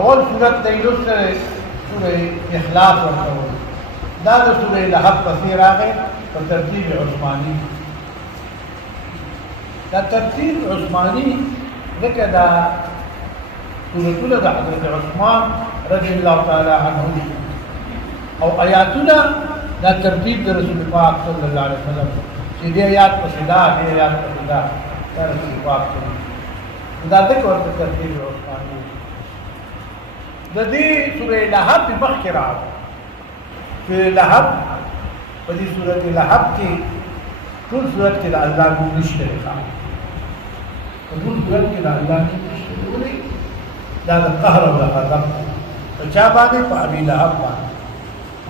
اول صورت د ایلوسره سوره اخلاص ورته دا د سوره لهب پسې راغی په ترتیب عثماني. دا ترتیب عثماني ځکه دا سورتونه د حضرت عثمان رضی الله تعالی عنه او آیاتونه دا ترتیب د رسول پاک صلی الله علیه وسلم چې دې آیات پسې دا دې آیات پسې دا رسول پاک دا ذکر ورته ترتیب عثماني. د دې سورې لهب په مخکې راغله. سورې لهب په دې سورې لهب کې ټول سورت کې د الله نوم نشته ښه. په ټول سورت کې د الله نوم نشته. ولې؟ دا د قهر او د غضب په چا باندې؟ په ابي لهب باندې.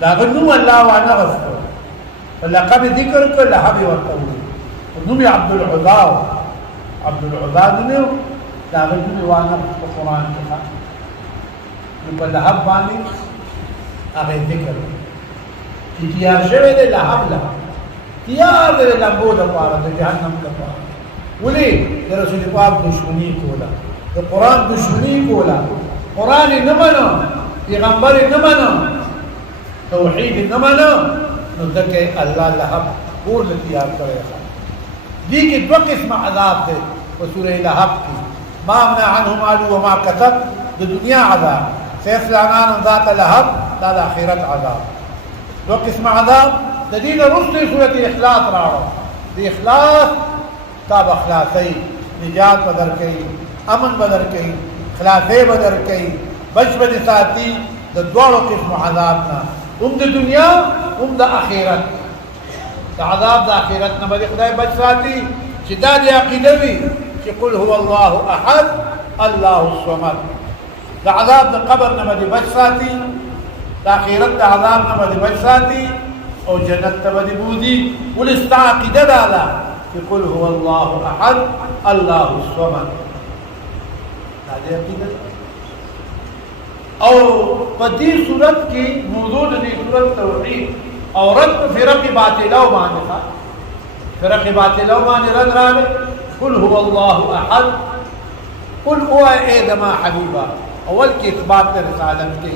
دا هغه نوم الله وانه غوښتو. په لقب ذکر کړ لهب ورته وویل. نوم یې عبدالعزا و. عبدالعزا نوم دا هغه نوم وانه په قرآن کې ښه. نو په لهب باندې هغه ذکر چې تیار شوی دی لهب تیار دی د لمبو دپاره د جهنم دپاره. ولې؟ د رسول پاک دشمني کوله، د قرآن دشمني کوله، قرآن یې نه منه، پیغمبر یې نه منه، توحید یې نه منه، نو ځکه الله لهب اور له تیار کړی دی. دې کې دوه قسمه عذاب دی په سورې لهب کې. ما اغنى عنه ماله وما کسب د دنیا عذاب، سيصلى نارا ذات لهب دا د آخرت عذاب. دو قسم عذاب د دې نه وروسته سورۃ اخلاص راوړو. د اخلاص تا به خلاصي، نجات به درکوي، امن به درکوي، خلاصي به درکوي، بچ به دې ساتي د دواړو قسمو عذاب نه، هم د دنیا هم د آخرت. د عذاب د آخرت نه به دې خدای بچ ساتي چې دا دې عقیده وي چې قل هو الله احد الله الصمد. د عذاب د قبر نه به بچ ساتي، د آخرت د عذاب نه به بچ ساتي، او جنت ته به بوځي. ولې ستا عقیده دا ده چې قل هو الله احد الله الصمد. دا دې عقیده. او په دې صورت کې موضوع د دې صورت توحید او رد فرق باطله باندې ښه. فرق باطله باندې رد راغی. قل هو الله احد، قل هو اے زما حبیبا. اول کې اثبات د رسالت کې،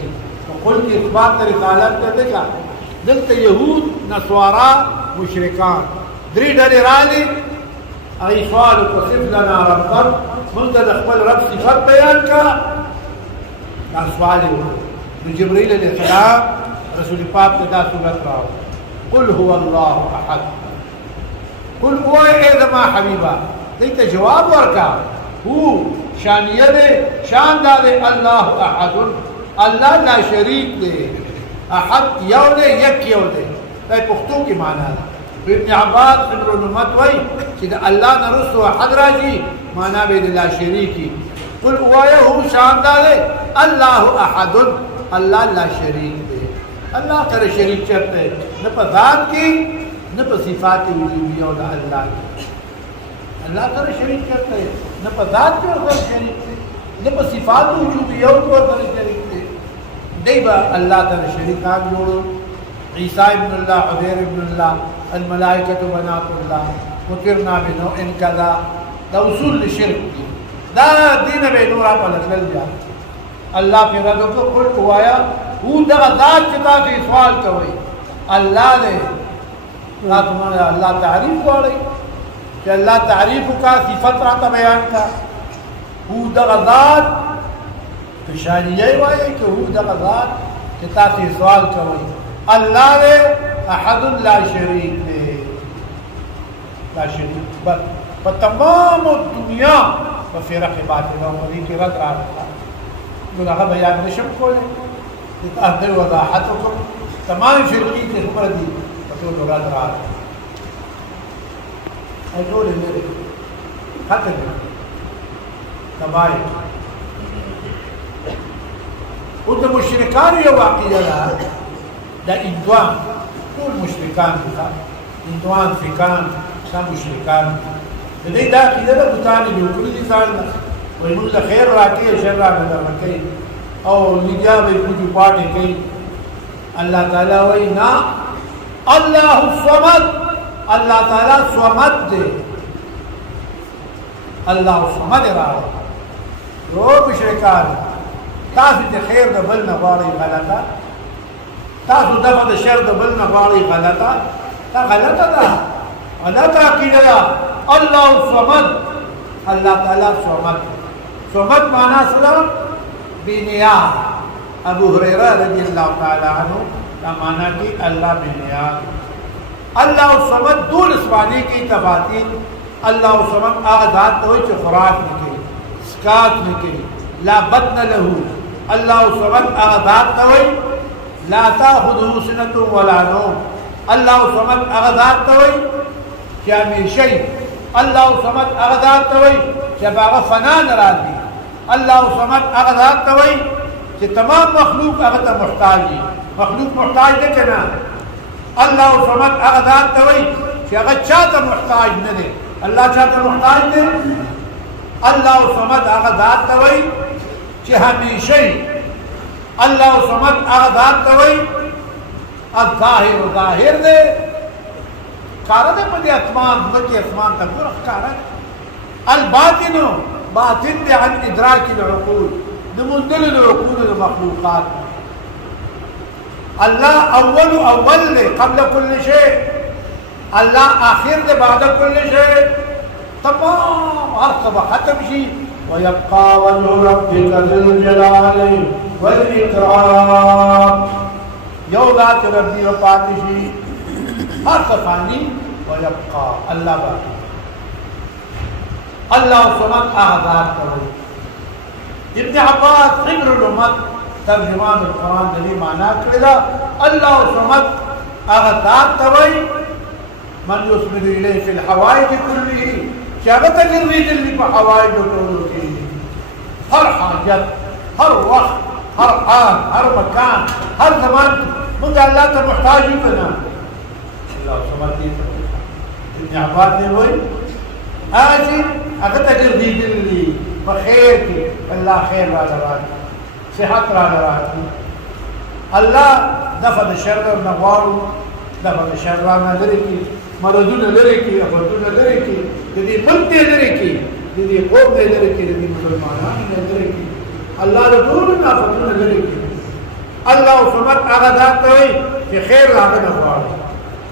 قل کې اثبات د رسالت ته دغه دلته يهود نصارا مشرکان درې ډلې راغلي. هغې سوال وکړو صف لنا ربک، موږ ته د خپل رب صفت بیان کړه. دا سوال یې وکړو. نو جبرائیل علیه السلام رسول پاک ته دا صورت راوړ. قل هو الله احد، قل هو اے زما حبیبا. دې ته جواب ورکړه هو شانیه دے، شان دا دے اللہ احد، اللہ لا شریک دے، احد یو دے، یک یو دے. دا پختو کی معنی دا. ابن عباس ابن نمت وی چې دا اللہ نرسو احد راجی معنی بے لا شریکی. قل اوایا ہو شان دا دے اللہ احد، اللہ لا شریک دے. اللہ تر شریک چرتے نہ پا ذات کی نہ پا صفات وجودیہ دا اللہ کی. اللہ تعالی شریک کرتے ہیں نہ پا ذات کے ورطر شریک تھے، نہ پا صفات وجودیہ کے ورطر شریک تھے. دی با اللہ تعالی شریکان جوڑو. عیسیٰ ابن اللہ، عزیر ابن اللہ، الملائکۃ بنات اللہ، وکرنا بنوع کذا. دا اصول شرک دی. دا دین بے نورا پا لگل جا. اللہ پہ ردو کو قل ہوایا وہ دا ذات چتا سے سوال کوئی اللہ دے. اللہ تعریف والی کہ اللہ تعریف کا صفت راتا بیان کا. ہو دغا ذات تشانیہ وائی کہ ہو دغا ذات کتا سے سوال کوئی اللہ دے احد لا شریک دے. لا شریک بس پا تمام دنیا پا فرق باطلہ ولی کی رد را رکھا. دون اگر بیان نشم کھولے اہدر وضاحت کو تمام فرقی کے خبر دی پتو رد را رکھا. ایجوڑے میرے خطر تباہی او دا مشرکان یو واقعی دا اندوان طول مشرکان دا اندوان فکان دا مشرکان دا دی دا قیده دا بطانی جو کلی دی سالنا ویمون دا خیر راکی شر را ندر رکی او لگیا بے کجو پاٹے کئی. اللہ تعالیٰ وی نا اللہ الصمد، اللہ تعالیٰ صمد دے. اللہ صمد رہا رو مشرکان تاسو د خیر د بل نه غواړئ غلطه، تاسو دغه د شر د بل نه غواړئ غلطه، دا غلطه ده، غلطه عقیده ده. الله صمد، الله تعالی صمد. صمد معنا څه ده؟ بنیاد. ابو هريره رضی الله تعالی عنہ دا معنا کی الله بنیاد. الله صمد دول اسمانی کی تفاصیل. الله صمد هغه ذات ته چې خوراک نه کوي، سکات نه کوي، لا بدن له. الله صمد هغه ذات ته وایي لا تاخذه سنه ولا نوم. الله صمد هغه ذات ته وایي چې همیشه. الله صمد هغه ذات ته وایي چې هغه فنا نه راځي. الله صمد هغه ذات ته وایي چې تمام مخلوق هغه ته محتاج دي. مخلوق محتاج دی که نه؟ الله صمد هغه ذات ته وایي چې هغه چاته محتاج نه دی. الله چاته محتاج دی؟ الله صمد هغه ذات ته وایي چې همیشه. الله صمد هغه ذات ته وایي الظاهر ظاهر دی، ښکاره دی په دې اسمان ځمکې اسمان ته ګوره ښکاره دی. الباطن باطن دی عن ادراک العقول، د موندلو د عقولو د مخلوقات. الله اول دی قبل كل شيء. الله آخر دی بعد كل شيء. تمام هر څه به ختم شي. ويبقى وجه ربك ذي الجلال والإكرام. یو ذات ربی و پاتې شي، هر څه فاني. ويبقى الله باقي. الله صمد هغه ذات ته وایي. ابن عباس حبر الامت ترجمان القرآن د دې معنا کړې ده. الله صمد هغه ذات ته وایي من يسمد إليه في الحوائج كله، چې هغه ته ګرځېدلي په حوایجو ټولو کې، هر حاجت، هر وخت، هر حال، هر مکان، هر زمان موږ الله ته محتاج یو که نه؟ الله صمد دې ته ابن عباس دی وایي هغه چې هغه ته ګرځېدلي په خیر کې، الله خیر راله راکړي، صحت راله راکړي. الله دفع د شر نه غواړو، دفع د شر رانه لرې کړي، مرضونه لرې کړي، افتونه لرې کړي، د دې ملک یې لرې کړي، د دې قوم یې لرې کړي، د دې مسلمانانو یې لرې کړي. الله د ټولو نه افتونه لرې کړي. الله صمد هغه ذات ته وایي چې خیر هغه نه غواړي،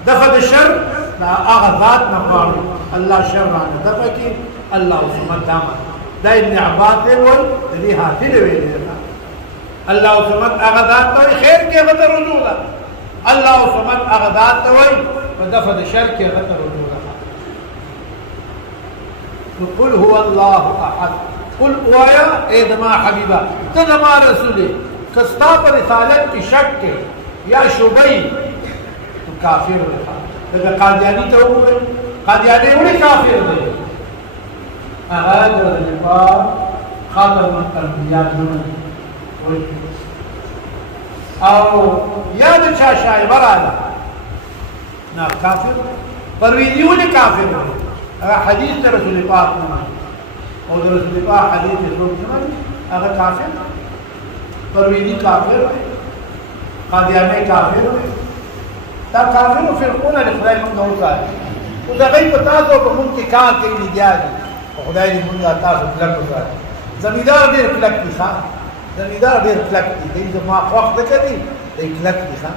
دفع د شر نه هغه ذات نه غواړي. الله شر رانه دفع کړي. الله صمد دا دا ابن عباس دی وایي د دې حاصل ویلې ده. الله صمد هغه ذات ته وایي خیر کې هغه ته رجوع ده. الله صمد هغه ذات ته وایي په دفع د شر کې هغه ته رجوع ده. قل هو الله احد. قل وایا اے زما حبیبه، ته زما رسول یې، که ستا په رسالت کې شک کې یا شبهه تو کافر دی. لکه قادیاني ته وګورئ، قادیاني ولې کافر دی؟ هغه د لپاره خاتم الانبیاء جوړوي او یا د چا شایبه راغله نه کافر. پرویزي ولې کافر دی؟ هغه حدیث د رسول پاک نه ماني او د رسول پاک حدیث یې څوک نه ماني، هغه کافر. پرویزي کافر دی، قادیاني کافر دی. دا کافرو فرقونه د خدای موږ نه وساتي. اوس هغوی په تاسو په موږ کې کار کوي لګیا دي. خدای دې موږ تاسو کلک وساتي. زمیندار ډېر کلک دي ښه، زمیندار ډېر کلک دي. دوی زما خوښ نه کوي، دوی کلک دي ښه.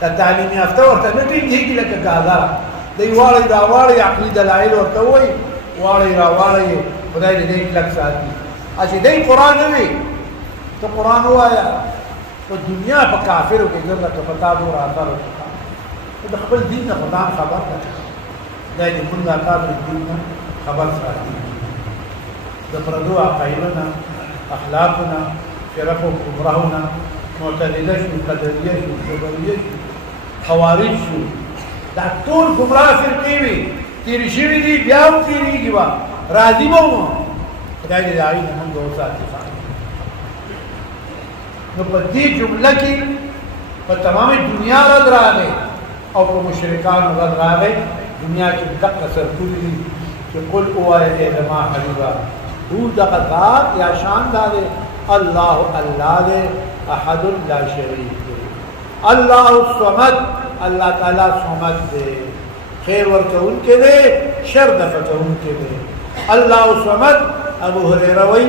دا تعلیم یافته ورته نه ټینګېږي لکه ګازار. دوی واړئ راواړئ عقلي دلایل ورته وایي، واړئ راواړئ. خدای دې دوی کلک ساتي. چې دوی قرآن نه وي، ته قرآن ووایه. په دنیا په کافرو کې ګرځه که په تا نور اثر وکړه. د خپل دین نه خو ځان خبر کړه. خدای دې موږ تاسو د دین نه خبر ساتي. د پردو عقایدو نه، اخلاقو نه، فرقو کبراو نه، معتزله شو، قدریه شو، جبریه شو، خوارج شو، دا ټول ګمراه فرقې وي، تېرې شوي دي، بیا هم تېرېږي به، راځي به مو. خدای دې د هغوی نه موږ وساتي. نو په دې جمله کې په تمامې دنیا رد راغی او په مشرکانو رد راغی. دنیا کې دقه سرکولي دي چې قل ووایه ای زما حبیبه هو دغه ذات یا شان دا دی الله الله دی احد لا شریک دی. الله الصمد، الله تعالی صمد دی، خیر ورکوونکی دی، شر دفع کوونکی دی. الله الصمد ابو هريره وایي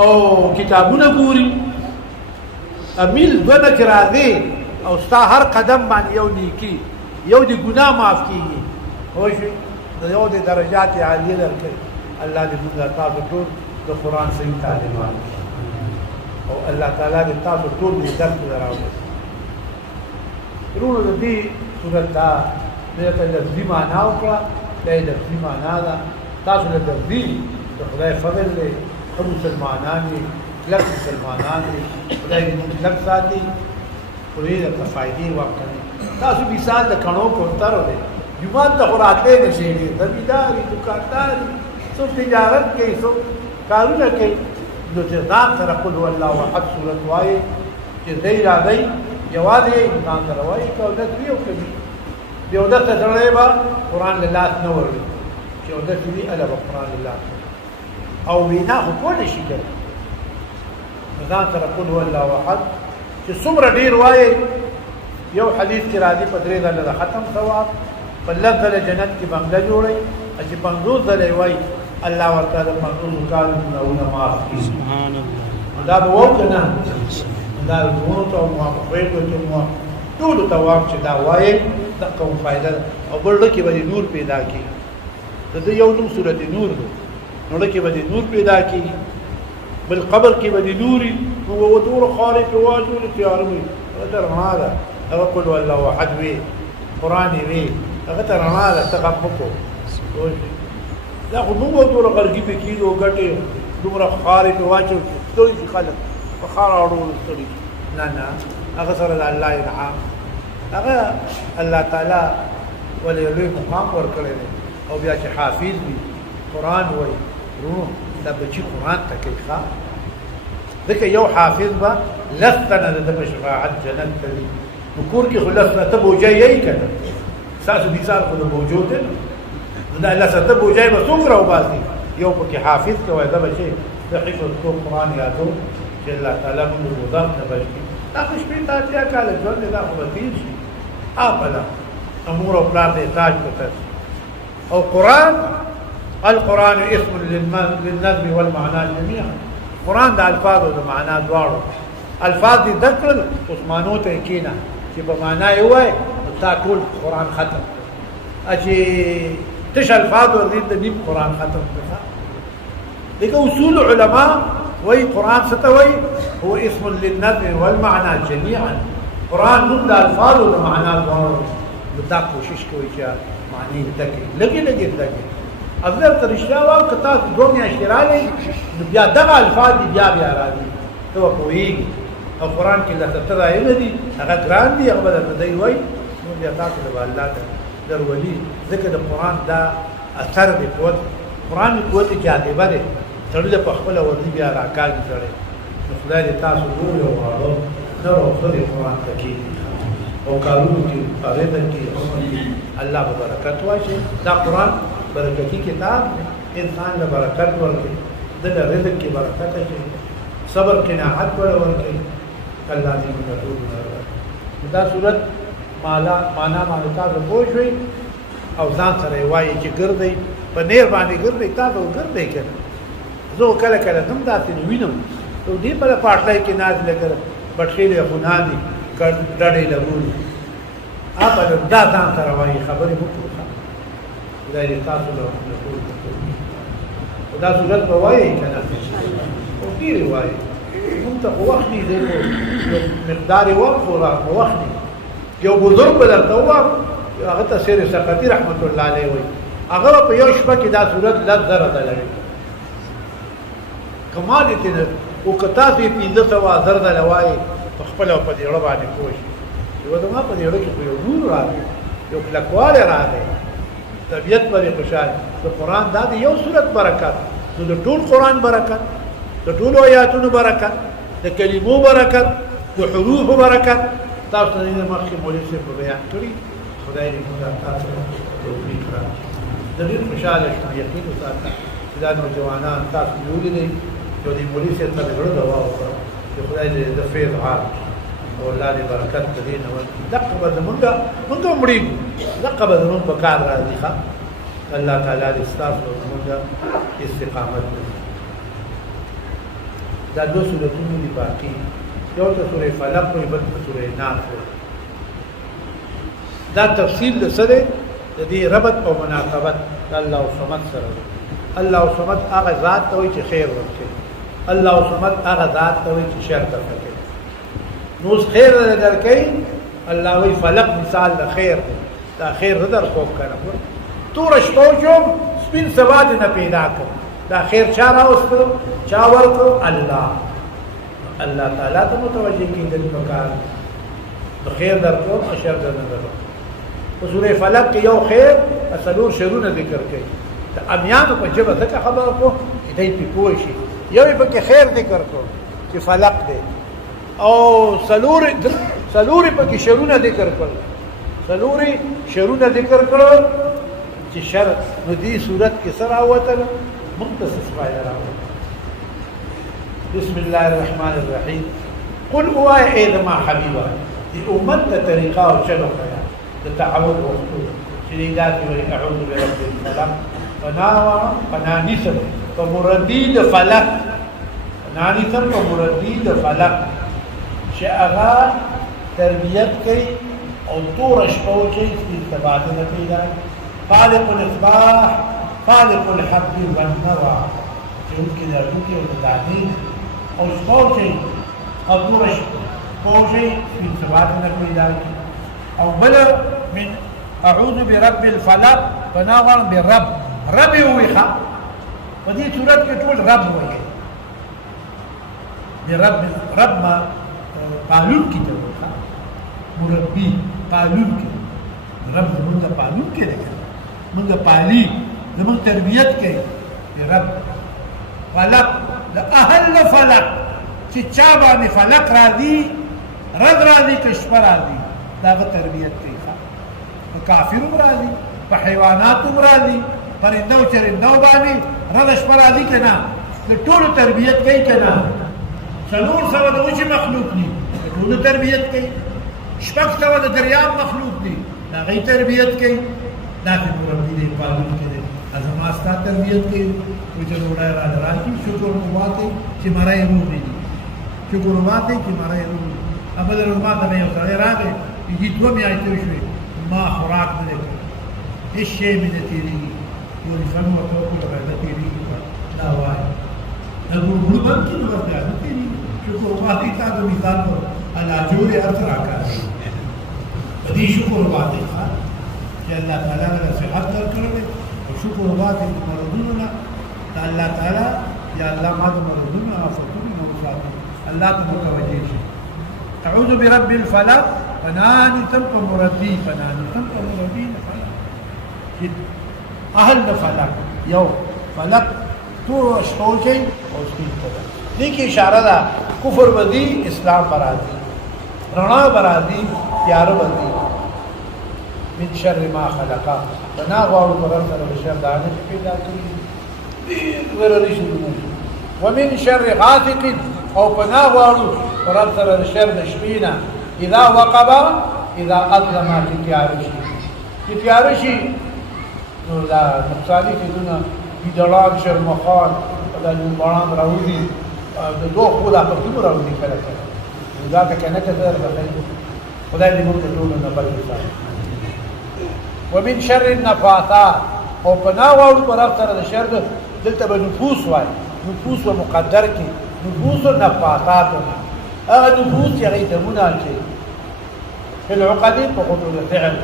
او کتابونه ګوري امیل دونه کې راځي او ستا هر قدم باندې یو نیکی یو د ګناه معاف کیږي خو شي د یو د درجات عالیه درکړي الله دې موږ تاسو ټول د قران صحیح تعلیمات او الله تعالی دې تاسو ټول دې درس دراوي ورونو دې سورۃ دا دې ته لفظي معنا او کړه دې لفظي معنا دا تاسو له دې خدای فضل دې مسلمانانی لک مسلمانانی خدای دې لک ساتي پوری د فائدې واقعي تاسو مثال د کڼو کوتر ولې جمعه ته قراتې نشي دي زمینداری دکانداری څو تجارت کوي څو کارونه کوي نو چې ځان سره قل هو الله احد سورۃ وایي چې دې راځي جوازي ځان سره وایي کو د دیو کوي دیو د تجربه با قران الله نو وري چې د دې اله قران الله او وینا خو کول شي کوي ځان سره قل هو الله احد چې څومره ډیر وایي یو حدیث کې راځي په درې ځله ختم ثواب په لږ جنت کې بنگله جوړي چې 50 ځله وایي الله ورته د 50 کالونه معاف کړي سبحان الله دا به وکنه دا ورته ته مو په ته مو ټول ثواب چې دا وایي د کوم فائدہ او بل کې به نور پیدا کی د یو نوم سورته نور ده نو کې به نور پیدا کی بل قبر کې به نوري هو ودور خارق واجب تیاروي تر هذا هو قل والله احد وي قران وي هغه تر هذا تقبقو دا خو موږ ټول غرقي په کېدو غټه دومره خارق واجب دوی خلک فخار اورول ستړي نه هغه سره د الله انعام هغه الله تعالی ولې لوی مقام ورکړي او بیا چې حافظ وي قران وایي روح دا بچی قرآن تا کئی خواه دکه یو حافظ با لستنه دا بشفاعت جنت تلی نکور کی خو لستنه تا بوجای یهی کنه ساسو بیسار خود بوجو ده دا لستنه تا بوجای بسوک رو بازی یو پا کی حافظ کوئی دا بچه دا حفظ تو قرآن یادو چه اللہ تعالی من روزات نبشتی دا خوشبی تاتیا کالا جون دا خو بطیر شی آپلا امور و پلار دا تاج بتر او قرآن القرآن اسم للنظم والمعنى جميعا قرآن دا الفاظ دا معنى دوارو الفاظ دی دکل عثمانو تا اکینا چی با معنی ہوئے تا کل قرآن ختم اچی تش الفاظ ورزید د نیم قرآن ختم کړه. لیکن اصول علماء وی قرآن ستوي هو اسم للنظم والمعنى جميعا. قرآن نوم د الفاظ او د معنا دواړو دا کوشش کوي چې معنی تکي لګي اگر ترشتہ واو کتا دو میاشتې راغی بیا دغه الفاظ بیا راځي ته پوهیږي. او قرآن کې لکه تر راځي دي هغه ګران دي هغه د دی وای نو بیا تاسو له الله ته درولي ځکه د قرآن دا اثر دی قوت قرآن قوت جاذبه ده تړل په خپل ورځي بیا راکاږي سره نو خدای دې تاسو نور او اورو نو خدای قرآن تکي او کارونو کې هغه کې الله برکت واچي. دا قرآن برکتی کتاب انسان له برکت ورکړي د رزق کې برکت شي صبر قناعت ورکړي الله دې موږ ټول دا صورت معنا تاسو پوښوي او ځان سره وایي چې ګرځي په نیر باندې ګرځي تاسو ګرځي کنه زه کله کله هم تاسو وینم ته دې په پټلای کې ناز لګره بټخېله خنادي کډ ډډې لګولي اپا دا ځان سره وایي خبرې وکړه دا دې تاسو له دا صورت په وایي کنه او ډېر وایي موږ ته وخت دې مقدار وخت او وخت یو بزرګ بدلته و هغه ته سیر سقطي رحمت الله علیه وي هغه په یو شپه کې دا صورت لږ درته لري کمال دې او کتا دې پیند ته وا زرد لوي خپل په دې اړه باندې کوشش یو دغه په دې اړه کې یو نور راځي یو کلکواله راځي طبیعت باندې خوشاله د قران دا یو صورت برکت نو د ټول قران برکت د ټول آیاتونو برکت د کلمو برکت د حروف برکت تاسو نه مخکې مولوی صاحب بیان کړی خدای دې موږ تاسو توفیق راکړي د دې خوشاله شو یقین وساتئ چې دا نوجوانان تاسو ولیدئ چې د مولوی صاحب ته ورته دعا وکړه چې خدای دې د فیض حال او الله دې برکت دې نو دغه به موږ مړي دغه به موږ په کار راځي ښا الله تعالی دې ستاسو موږ استقامت دا دو سورتونه دي باقي یو ته سورې فلق او بل ته سورې ناس دا تفصیل سره د دې ربط او مناسبت الله صمد سره الله صمد هغه ذات ته وي چې خیر ورکړي الله صمد هغه ذات ته وي چې شر ورکړي نو خیر درکې الله وی فلق مثال د خیر دا خیر در خوب کنه تور شپو جو سپین سواد نه پیدا کړ دا خیر چا راوست چا ورکو الله تعالی ته متوجه کیدل پکار خیر در کو شر در نه درو په سورې فلق کې یو خیر اصلور شرونه ذکر کړي د امیانو په جبه څه خبره کو دې په پوه شي یو په کې خیر ذکر کو چې فلق دی او سلور په کې شرونه ذکر کړل سلوري شرونه ذکر کړل چې شر نو دې صورت کې سره اوته مختص فائدہ راوړي بسم الله الرحمن الرحیم قل هو ايدما حبيبا دي امت طریقه او چلو خیا د تعود وختو چې دا کوي اعوذ برب الفلق فنانسم فمردید فلق فنانسم فمردید فلق چې هغه تربیت کوي او تور شپو کې استفاده کوي خالق الاصباح خالق الحب والنوى يمكن يربطي والتعديل او شپوشي او تور شپوشي استفاده کوي او بل من اعوذ برب الفلق فناظر بالرب رب ويخا ودي صورت کې ټول رب وایي برب رب ما قانون کی ته وکړه مربي قانون کې رب زمونږ قانون کې دی موږ پالي زمونږ تربيت کوي رب فلق د اهل فلق چې چا باندې فلق راځي رد راځي کشف راځي دا تربيت کوي کافر راځي په حیوانات راځي پرندو چرندو باندې رد شپ راځي کنه د ټول تربيت کوي کنه څلور سو د اوچ مخلوق دي ټول تربيت کوي شپږ سو د دریاب مخلوق دي دا غي تربيت کوي دا په مربي دي پالون کې دي ازما ستا تربيت کوي چې وړه راځي شکر واته چې مرای روغي دي شکر واته چې مرای روغي ابل رحمت نه یو سره راغی چې دوه میاشتې شوې ما خوراک نه لري هیڅ شی مې نه تیریږي ټول سم ورته وکړو راځه تېرېږي به دا وایي دا ګړبړ کې نو ورته راځه تېرېږي شکر وباسئ تا د مثال په الله جوړې هر څه راکاږي په دې شکر وباسئ چې الله تعالی له صحت درکړی دی او شکر وباسئ د مرضونو نه د الله تعالی یا الله ما د مرضونو آفتونو نه وساتي الله ته متوجه شي اعوذ برب الفلق فنانی تم په مربي فنانی تم په مربي اهل د فلق یو فلق تو شوچي او سپین کړه دې کې اشاره ده کفر بدی اسلام برادي رڼا برادي تیار بدی من شر ما خلقا بنا غواړو پر سره د شر دانه پیدا کړی ورری شروع ومن شر غاسق او پنا غواړو پر سره د شر د شپینا اذا وقب اذا اظلم في تیارشي نو دا نقصانی کې دونه دلان شرمخان دا باران راوځي د دوه خدا په څیر راوځي کله کله دا کنه ته راځي خدای دې موږ ټول نه بل وساتي ومن شر النفاثات او پناه واړو پر سره د شر دلته به نفوس وای نفوس و مقدر کې نفوس و نفاثات هغه نفوس یې دمونه چې په العقد په خطو الفعل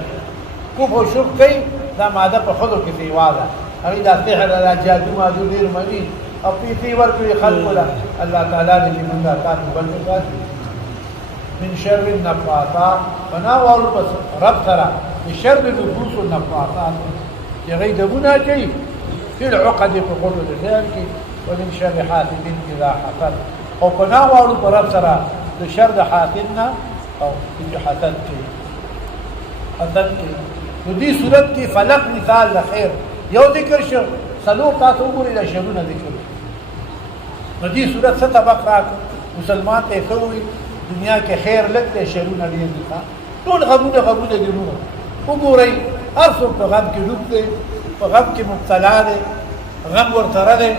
كفر شركي دا ماده په خطو کې دی واده هغه دا سحر دا جادو ما ډیر مانی او في ورکړي خلق الله تعالی دې موږ تاسو بل من شر النفاثات فناول بس رب ترى شر النفوس والنفاثات يغي دمنا شيء في العقد في قلوب الرجال ومن شر حاسد اذا حسد او فناول رب ترى شر حاسدنا او في حسدك ودي صورت کې فلق مثال لخير یو ذکر شو سلو تاسو وګورئ د شرونه ذکر نو دې صورت څه طبق راک مسلمان ته کوي دنیا کې خیر لکه شرونه ډیر دي ټول غمونه دي نو وګورئ هر څوک په غم کې ډوب دی په غم کې مبتلا دی غم ورته دی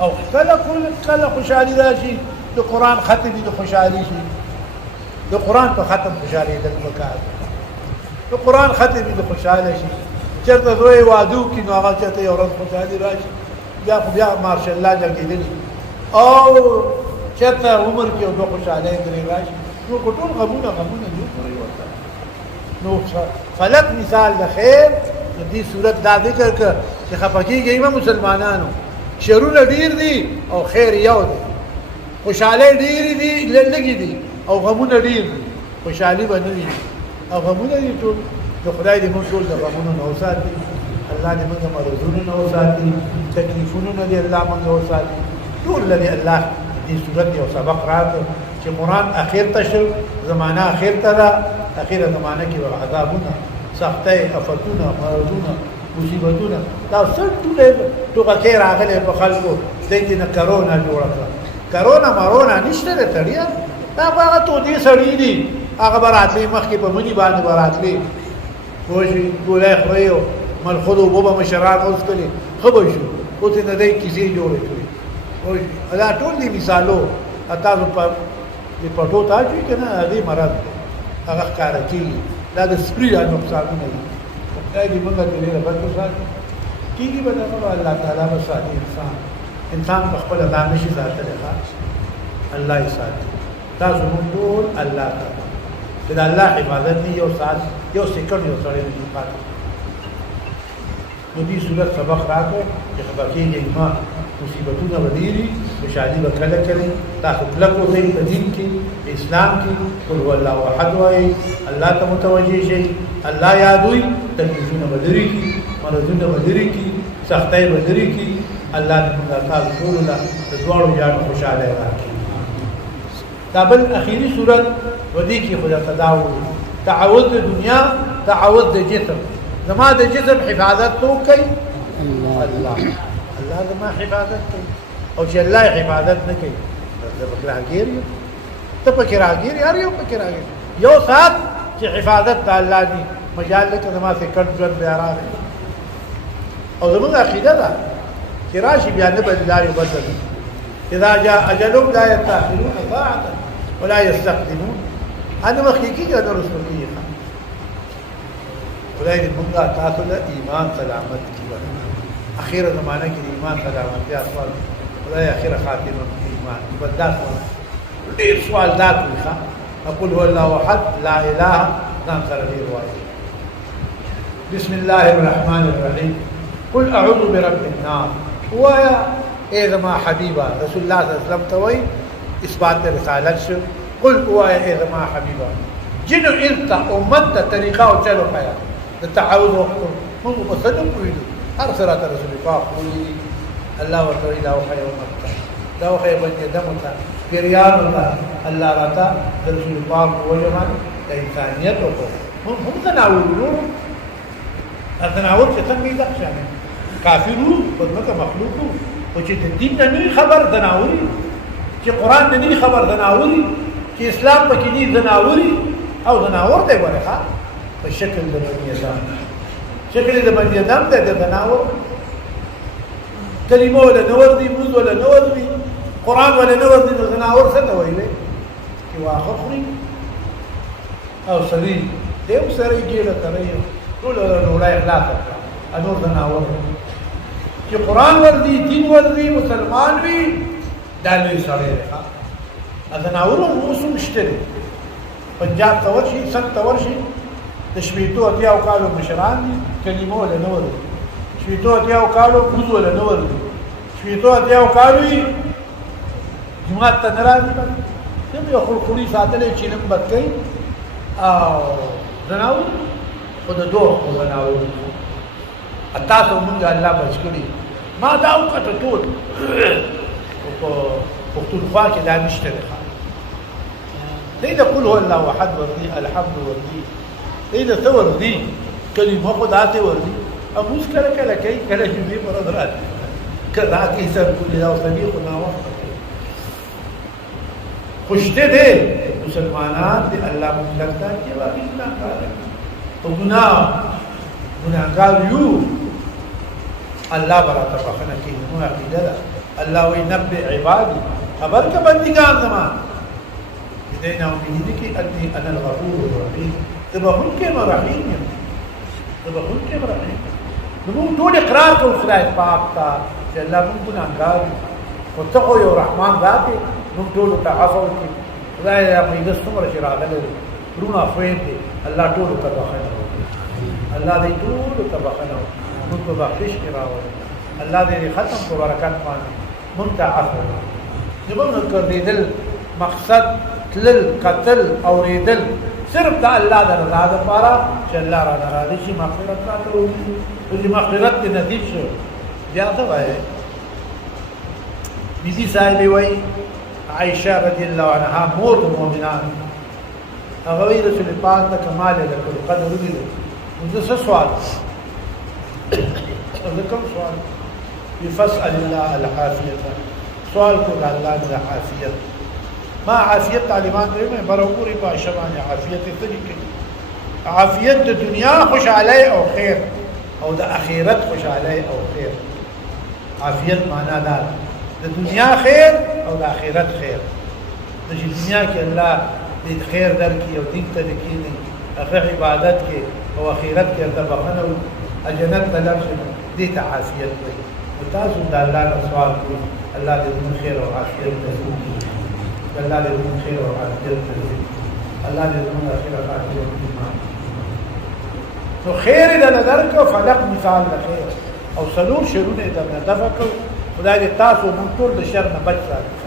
او کله خوشحالي راشي د قران ختم دي خوشحالي شي د قران په ختم خوشحالي دل وکړي د قران ختم دي خوشاله شي چرته دوی وادو کې نو هغه چته یو ورځ خوشحالي راشي بیا ماشاء الله جګیدل او چرته عمر کې یو خوشاله درې راشي نو ټول غمونه دي پوری ورته نو فلک مثال د خیر د دې صورت دا ذکر ک چې خپکیږي مسلمانانو شرونه ډیر دي او خیر یو دی خوشاله ډیر دي لږ دي او غمونه ډیر دي خوشحالي باندې او غمونه دي ټول د خدای دې موږ ټول د غمونو نه وساتي الله دې موږ مرزونو نه وساتي تکلیفونو نه دې الله موږ وساتي ټول دې الله دې صورت یو سبق راته چې قرآن اخر ته شو زمانہ اخر ته دا اخر زمانہ کې عذابونه سختۍ آفتونه مرضونه مصیبتونه دا ټول کې راغلي په خلکو دې نه کرونا جوړ کړ کرونا مارونا نشته تړیا دا هغه ته دې سړی دي هغه براتلی مخکې په منی باندې براتلی کوشي ګولای خو مل خودو بوبا مشران اوس کړي خبر شو اوس نه دای کیسې جوړې کړې او دا ټول دي مثالو تاسو په پټو تاجي کنه دې مرض هغه کار کوي دا د سپری د نقصانونه دي دا دې موږ ته نه راځو ساتي کیږي به دا الله تعالی به ساتي انسان په خپل ځان نشي ساتلی الله یې ساتي تاسو موږ ټول الله تعالی چې الله حفاظت دی یو سات یو سکند یو سره دی پاتې نو دې صورت سبق راکو چې خبرېږي ما مصیبتونه ودیری خوشالي وکړه کړي تاسو کلکو ته په دین کې اسلام کې قل هو الله احد وای الله ته متوجي شي الله یادوي تکلیفونه بدري کی مرزونه بدري کی سختۍ بدري کی الله دې تاسو ټول له دوړو یاد خوشاله راکړي دا بل اخیری صورت ودی کی خدا تداول تعوذ دنیا تعوذ جسم زما د جسم حفاظت تو کوي الله زما حفاظت کوي او چې الله حفاظت نه کوي دا پکې راګيري ته پکې راګيري هر یو پکې راګيري یو سات چې حفاظت د الله دی مجال له زما څخه کټ ژوند بیا راغی او زموږ عقیده ده چې راشي بیا نه بدلای بدل اذا جاء اجلهم لا يستأخرون ساعه ولا يستقدمون انا مخکې انا رسول الله خدای دې موږ تاسو له ایمان سلامت کړي اخیره زمانه کې ایمان سلامتیا سوال خدای اخیره خاتمه ایمان بددا سوال ډیر سوال دات وخا اقول هو الله احد لا اله ځان سره دی وایي بسم الله الرحمن الرحيم قل اعوذ برب النار ويا اذا ما حبيبا رسول الله صلى الله عليه وسلم توي اثبات رسالت شو قل ويا اذا ما حبيبا جن انت امت طریقہ او چلو خیا التعاوذ وقت مو بصدق ويدو ارسلت رسول الله قولي الله وتعالى وخير امت دا وخير بني دمتا كريان الله الله راتا رسول الله ويمان انسانيت وقت هم تناولوا تناول چې څنګه یې ځکه کافرو بدمکه مخلوقو او چې د دین نه خبر تناولي چې قران نه خبر تناولي چې اسلام پکې نه تناولي او تناور دی ورخه په شکل د بنی ادم شکل د بنی ادم د تناول کلمه ولا نور دي موږ ولا نور دي قران ولا نور دي تناول څه ته ویلې چې واخر خوري او سړي دیو سره کېله کوي ټول له اخلاق انور تناول چې قران وردي دین وردي مسلمان وي دا لوی سره ده تناول موسم شته پنجاب ته ورشي سن ته ورشي د شپېتو اتیاو کالو مشران دي کلمه ولا نور شپېتو اتیاو کالو موږ ولا نور شپېتو اتیاو کالو جماعت ته ناراضي دي یو خلقوري ساتلې چې نن بدکې او تناول خود دوه تناول تاسو مونږ الله بچکړي ما دا وکړه ټول په پښتونخوا کې دا نشته ده دې دا قول هو الله احد وردي الحمد وردي دې دا ثور دي کلمه خداته وردي ابو کله کله کوي کله چې دې پر درات کله کې سر کولی دا صدیقنا وخت خوشته دې مسلمانان دې الله مخلقتا کې واقعي نه کار او ګناهګار یو الله برات بخنه کې نو عقیده ده الله وی نبئ عبادي خبر کا بندگان زمان دې نه امید کې اني انا الغفور الرحيم تبهون کې رحیم تبهون کې رحیم نو ټول اقرار کوو خدای پاک ته چې الله موږ ګناهګار او ته یو رحمان ذات موږ ټول ته عفو کې خدای موږ د څومره چې راغله رونا خوين دي الله ټول ته بخنه الله دې ټول ته بخنه موږ په بخشش کې راوړي الله دې ختم په برکت باندې منتعف نبغى کړدل مقصد تل قتل او ریدل صرف د الله د رضا لپاره چې الله را راضي شي مغفرت راکړي او دې مغفرت دې نصیب شي بیا څه وایي بيبي صاحب وایي عائشة رضي الله عنها مور المؤمنان هغه رسول پاک ته کمال له قدر دي نو څه سوال کوم سوال يفسأل الله العافية سوال کو الله العافية ما عافية تعلیمات میں برابر په شمانه عافیت طریقې عافیت د دنیا خوشاله او خیر او د اخرت خوشاله او خیر عافیت معنا دا د دنیا خیر او د اخرت خیر د دنیا کې الله دې خیر درکې او دین ته دې نه اخر عبادت کې او اخرت کې د بخنه او جنت طلب دې ته عافیت وي تاسو د الله سوال کوئ الله دې خیر او عافیت نصیب کړي الله دې خیر او عافیت نصیب الله دې خیر او عافیت نصیب تو خیر دې درکو فلق مثال د خیر او سلور شرونه دې دفقو خدای دې تاسو موږ ټول د شر نه بچ راکړي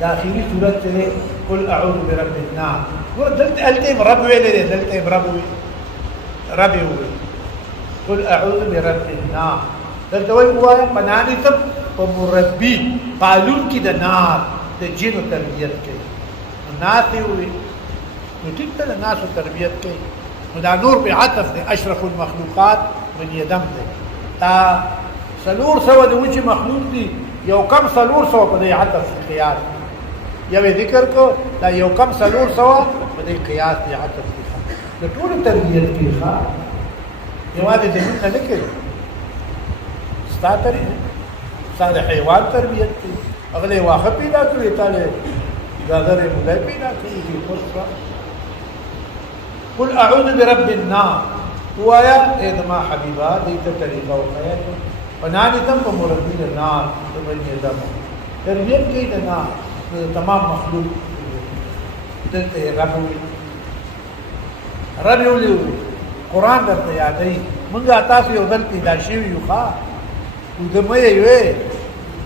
دا اخیری صورت ته قل اعوذ برب الناس ودلته التم رب ویلې دلته رب وی قل اعوذ برب الناس دلته وایي پنانې ته په مربي قالون کې د نار د جنو تربيت کوي ناس وي نو ټیک ته ناس تربيت کوي نو دا نور په عطف دی اشرف المخلوقات من يدم دی تا سلور سو د وجه مخلوق دي یو کم سلور سو په عطف قياس یو ذکر کو دا یو کم سلور سو په قياس دی عطف دی د ټول تربيت کې ښه یواده دې نه لیکل ستاتري ساده حیوان تربیت کی اغله واخه پیدا کړی تعالی غذر مولای پیدا کړی کی قل اعوذ برب الناس تو آیا اے دما حبیبا دیتا طریقہ وقایا پنانی تم پا مربی نار تمہیں دم تربیت کی نار تمام مخلوق دلتے رب ہوئی قرآن در تیادی منگا تاسو یو دل پیدا شوی یو خواہ او دمئی یوی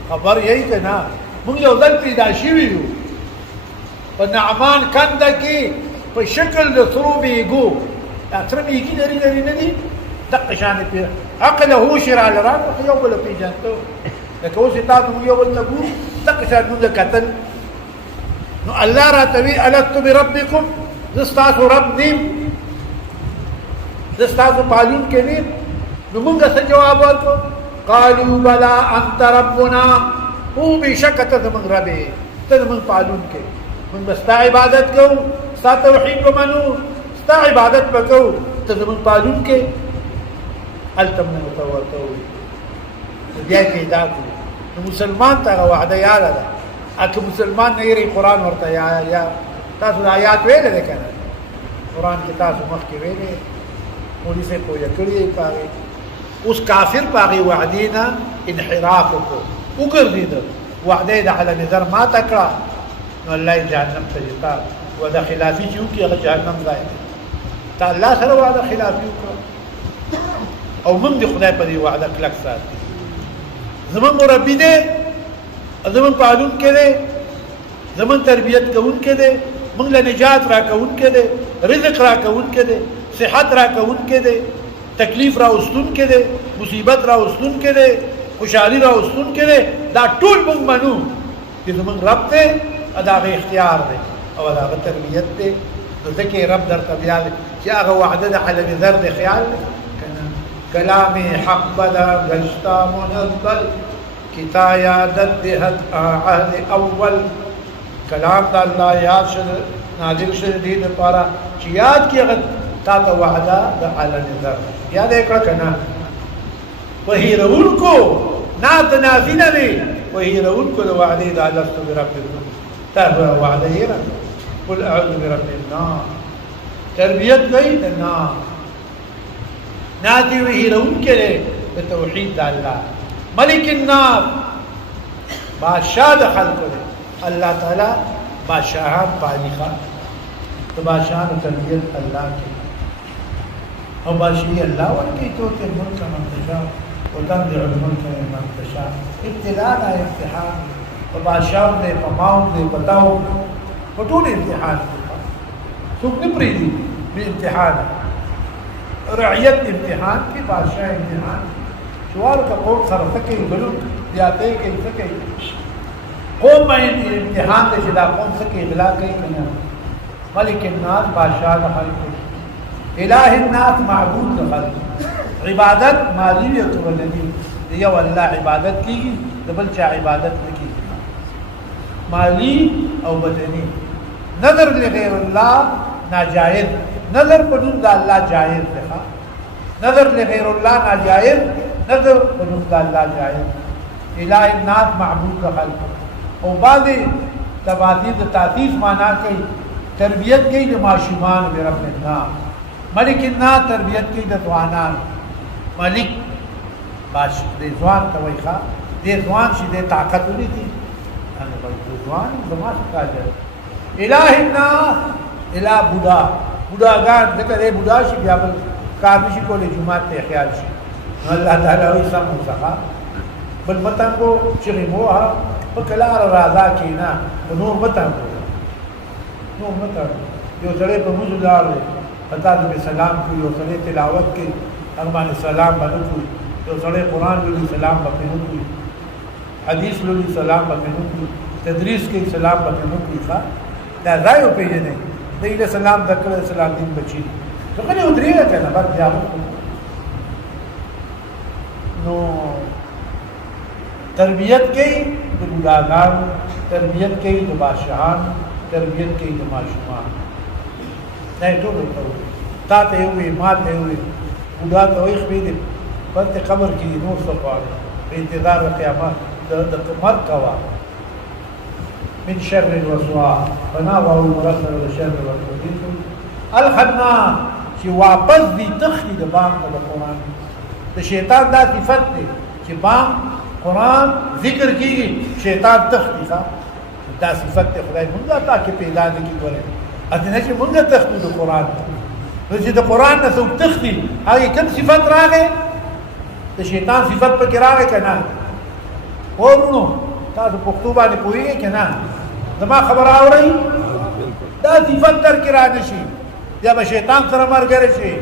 خبر یہی کنا منگ یو دل پیدا شوی یو پا نعمان کنده کی پا شکل دا سرو بیگو اکثر بیگی دری ندی دق شانی پیر عقل هوش را لران وقت یو بلا پی جانتو لکه اوسی تاسو منگ یو بل تبو دق شانی منگ کتن نو اللہ را تبی علتو بربکم دستاسو رب نیم دستاسو پالون کے نیم نو منگا سا جواب ورکو قالوا بلا انت ربنا او بی شکت زمان ربی تزمان پالون کے من بستا عبادت کو ستا توحید کو منو ستا عبادت بکو تزمان پالون کے التم نمتورتو بیا که دا کو مسلمان تا وعده یاد دا اکه مسلمان نیری قرآن ورطا یا تاسو آیات ویلے دے کنا قرآن کی تاسو مخ کی ویلے مولی سے پویا کریے پاگے اس کافر پاگے وعدینا انحراف کو اگر دیدر وعدے دا حل نظر ما تکڑا نو اللہ جہنم تجتا وعدہ خلافی چونکی اگر جہنم دائے تا اللہ سر وعدہ خلافی کو او من دی خدای پا دی وعدہ کلک ساتھ زمن مربی دے زمن پالون کے دے زمن تربیت کون کے دے منگ لنجات را کون کے دے رزق را کون کے دے صحت را کون کے دے تکلیف را استون کے دے مصیبت را استون کے دے خوشحالی را استون کے دے دا ټول منگ منو کہ زمن رب دے اداغ اختیار دے او اداغ تربیت دے تو ذکر رب در طبیعہ دے کہ آغا وعدہ دا حلم ذر دے خیال دے کلام حق بدا گشتا منزل کتا یادت دہت عہد اول کلام دا اللہ یاد شد نازل شد دید پارا چی یاد کی اگر تا تا وعدہ دا علی نظر یاد ایک رکھنا وہی رول کو نات نازی نبی وہی رول کو دا وعدی دا لست برب النار تا ہوا وعدہ ہی رکھ قل اعوذ برب النار تربیت گئی دا نار ناتی وہی رول کے لئے بتوحید دا اللہ ملک النار بادشاہ دا خلق لے اللہ تعالی بادشاہان پالیخا تو بادشاہان تربیت اللہ کی اور بادشاہی اللہ ورکی تو کہ ملک منتشا و تنزع الملک منتشا ابتلاء نا امتحان و بادشاہان دے پماؤں دے بتاؤں پٹول امتحان سوک نپری دی بھی امتحان رعیت امتحان کی بادشاہ امتحان شوار کا قوم سر سکے گلو دیاتے کئی سکے قوم میں امتحان دے شدا قوم سکے اغلا کئی کنا ملک الناس بادشاہ دا خلق الہ الناس معبود دا خلق عبادت مالیت والنبی دیو اللہ عبادت کی گی دبل چاہ عبادت کی مالی او بدنی نظر لغیر اللہ ناجائز نظر پنون دا اللہ جائز دکھا نظر لغیر اللہ ناجائز نظر پنون دا اللہ جائز الہ الناس معبود دا خلق او بعضی تبادید تعطیف مانا کئی تربیت کی معشومان برب الناس ملک الناس تربیت کی دتوانان ملک باش دیزوان تویخا دیزوان شی دے طاقت ہوئی تھی دیزوان زمان سکا جائے الہ الناس الہ بودا بودا گان ذکر اے بودا شی بیابل کارنشی کو لے جماعت تے خیال شی اللہ تعالیٰ ہوئی سم ہو سکا بل متنگو چغی موہا پکلار رازا کینا نور متنگو نور متنگو یو سڑے پا مجھو دار لے پتا دے سلام کو یو سڑے تلاوت کے اگمان سلام بنو کوئی یو سڑے قرآن لولی سلام بکنو کوئی حدیث لولی سلام بکنو کوئی تدریس کے سلام بکنو کوئی خواہ دا زائیو پیجے نہیں دیل سلام دکر سلام دین بچی تو کنی ادری گا کہنا بات جاوت کو نو تربیت کی دو بوداگان تربیت کی دو بادشاہان تربیت کی دو معشومان نہیں تو لگتا ہوئی تا تے ہوئی ماں تے ہوئی بودا تویخ بھی دے بلت قبر کی نور سفارے انتظار قیامت مرد کوا من شر الوسواس فناوه المرسل لشر الوسواس الخناس چې واپس دي تختی د بام د قرآن د شیطان دا صفت دی چې بام قرآن ذکر کیږي شیطان تختی دا صفت دی خدای مونږ تا کې پیدا نه کی ګوره اته چې مونږ تختو د قرآن نو چې د قرآن نه څوک تختی هغه کوم صفت راغی د شیطان صفت په کې راغی کنه ورونو تاسو پښتو باندې پوهیږئ کنه زما خبر اورئ دا صفت در کې راځي یا به شیطان سره مرګره شي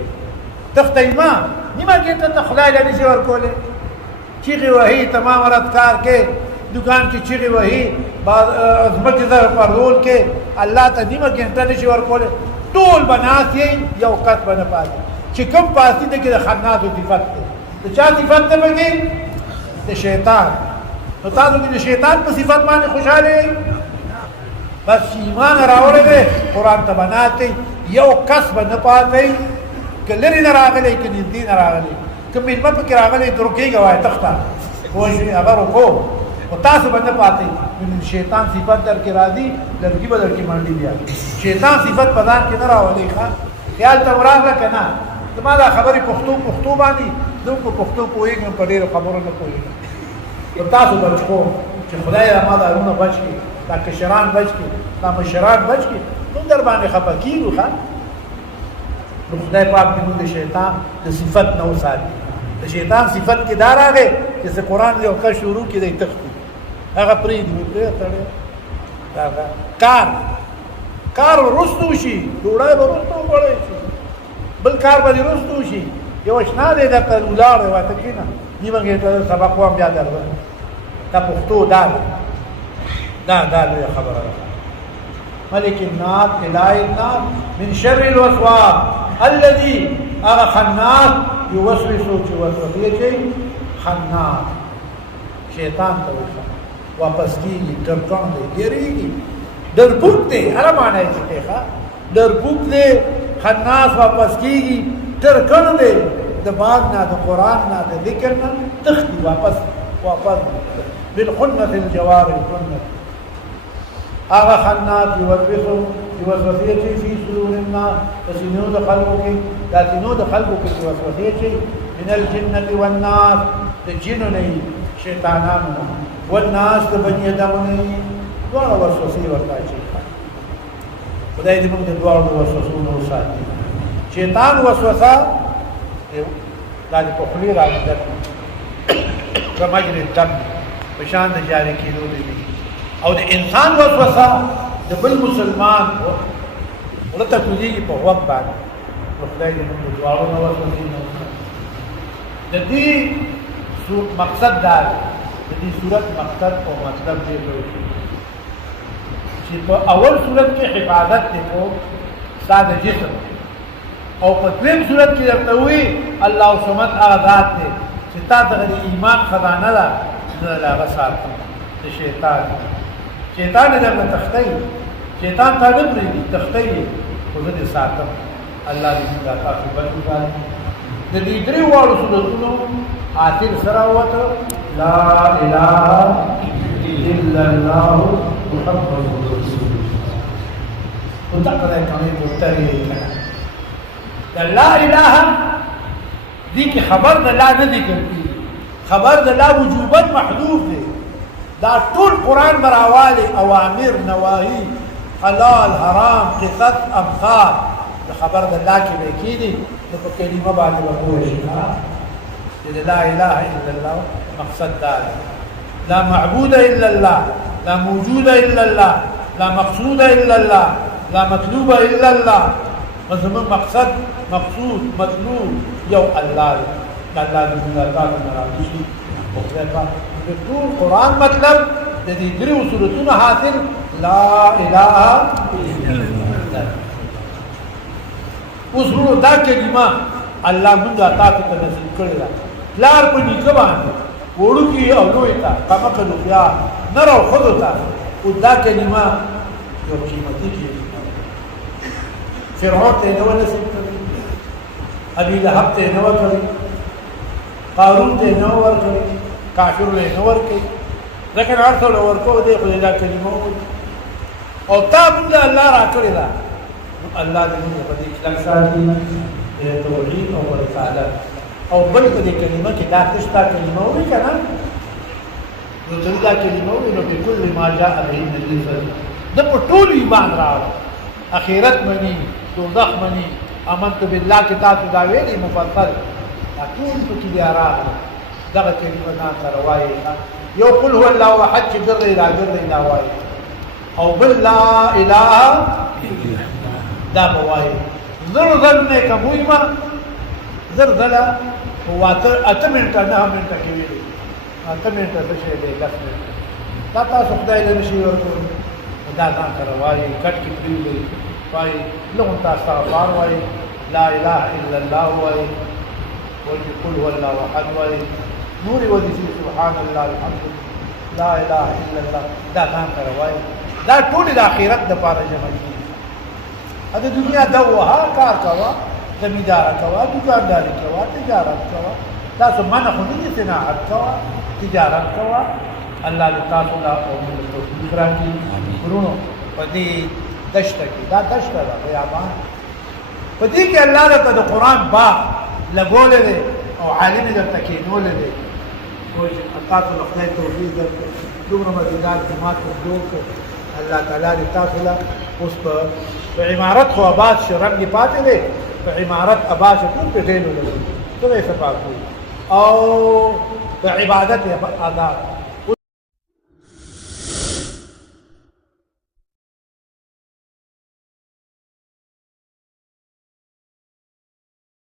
تختې ما نیمه کې ته خدای له نشي ورکولې چیغي وهي تمام رات کار کې دکان کې چیغي وهي ازمکه زر پرول کې الله ته نیمه کې ته نشي ورکولې ټول بناسي یو قط بنه پاتې چې کوم پاتې د کې خنات او صفت ته چا صفت ته بګي د شیطان نو تاسو د شیطان په صفت باندې خوشاله بس ایمان راوړل دي قران ته بناتي یو کسب نه پاتې کلری نه راغلي کله دې نه راغلي کوم علم په کې راغلي ترکي غواړي تخته کوشي هغه وکړو او تاسو باندې پاتې شیطان صفت در کې راځي لږی بدل کې باندې بیا شیطان صفت پدان کې نه راولي ښا خیال ته وراغله کنه زما دا خبرې پښتو باندې زه په پښتو پوهیږم په ډېر خبرو نه پوهیږم تاسو بچو چې خدای را ما دا رونه بچ کی دا کشران بچ کی دا مشران بچ کی نو در باندې خپه کیږو ښا نو خدای پاک دې د شیطان د صفت نو ساتي د شیطان صفت کې دار راغی چې قرآن یو کا شروع کې دی تختی هغه پرې دی دا کار رستو شي ډوړای ورستو وړي شي بل کار به رستو شي یو شنه دې د کلولار وته کینا نیمه کې ته سبق وام بیا درو دا پښتو دا لوی خبره ملك الناس اله الناس من شر الوسواس الذي اغا خناس يوسوس وسوسه خناس شیطان ته واپس کیږي ترکان دی ګریږي دربوک دی هر معنی چې ښه دربوک دی خناس واپس کیږي ترکان دی د باغ نه د قران نه د ذکر نه تختی واپس بالخنة الجوار الخنة اغا خنات يوسوسه في صدور الناس فسنو دخلوك لكنو دخلوك يوسوسه من الجنة والناس الجنني شيطانان والناس بني ادمني دوار وسوسه ورتاچي خدای دې موږ د دوار وسوسونو وساتي شیطان وسوسه دا د پخلی راځي کمجري الدم بشان د جاری کېدو دي او د انسان وسوسه د بل مسلمان ولته کوي په وخت باندې خدای دې موږ دعاو نو وسوسه د دې مقصد دا د دې صورت مقصد او مطلب دی چې په اول صورت کې حفاظت کو ساده جسم او په دویم صورت کې درته وي الله سمت آزاد دی چې تا د ایمان خزانه ده نه لاغه ساتي د شیطان دې نه تختی شیطان ته نه پرېږدي تختی خو زه دې ساتم الله دې موږ تاسو باندې د دې درې واړو صورتونو آخر سره وته لا اله الا الله محمد رسول الله وتقرأ كمان مبتدئ لا اله دي کی خبر د لا نه دي کوي خبر د لا وجوبا محذوف دي دا ټول قران براواله اوامر نواهی حلال حرام قصص امثال خبر د لا کې به کېدي د کلمه باندې ورکوي شي لا اله الا الله مقصد دا لا معبود الا الله لا موجود الا الله لا مقصود الا الله لا مطلوب الا الله مزمن مقصد مقصود مطلوب یو الله دې موږ تاسو راځي او خدای د ټول قران مطلب د دې درو سورتونو حاصل لا اله الا الله اوس ورو دا کلمه الله موږ تاسو ته نصیب کړی دا لار په نیکه باندې وړو کې او لوی تا کما کړو بیا نه راو خود تا او دا کلمه یو قیمتي کلمه فرعون ته نو نصیب کړی ابي لهب ته نو ورکړي قارون ته نو ورکړي کافر له نو ورکړي ځکه ارته ورکو دې خو دا کلمه او تا موږ الله را کړی دا الله دې موږ په دې کې لږ ساتي توحید او رسالت او بل دې کلمه کې دا تشتا کلمه وي کنه نو دا کلمه وي نو بكل ما جاء به النبي صلی الله علیه وسلم د په ټول ایمان راوړ اخرت منی دوزخ منی امنت بالله کې تاسو دا ویلي مفصل ټول په کې بیا راغله دغه کلمه نه سره وایي یو قل هو الله احد چې ګرځي را ګرځي لا وایي او بل لا اله دا بوایي زر نه کوي ما زر زلا هو اته منټه نه منټه کې ویلي اته منټه څه شي دی لږ دا تاسو خدای له شي ورکو دا ځان سره وایي کټ کې دی وایي لون تاسو استغفار وایي لا اله الا الله وایي قل هو الله احد وایي نور ودي سبحان الله الحمد لا اله الا الله دا ځان سره وایي دا ټول د آخرت د پاره جمع دي دا دنیا دوه کار کوا زمیندار کوا دکانداری کوا تجارت کوا تاسو منه خو نه صنعت کوا تجارت کوا الله تعالی لا او توفیق راکړي ورونو په دې دشت کې دا دشت ده بیابان په دې کې الله تعالی د قران با لګولې او عالم درته کې نولې کوئی تاسو له خدای توفیق درکړي دومره مزیدار جماعت جوړ کړ الله تعالی دې تاسو له اوس په عمارت خو آباد شي رنګ پاتې دی په عمارت آباد شي ټول په دې نو لګي څه یې صفات او په عبادت آزاد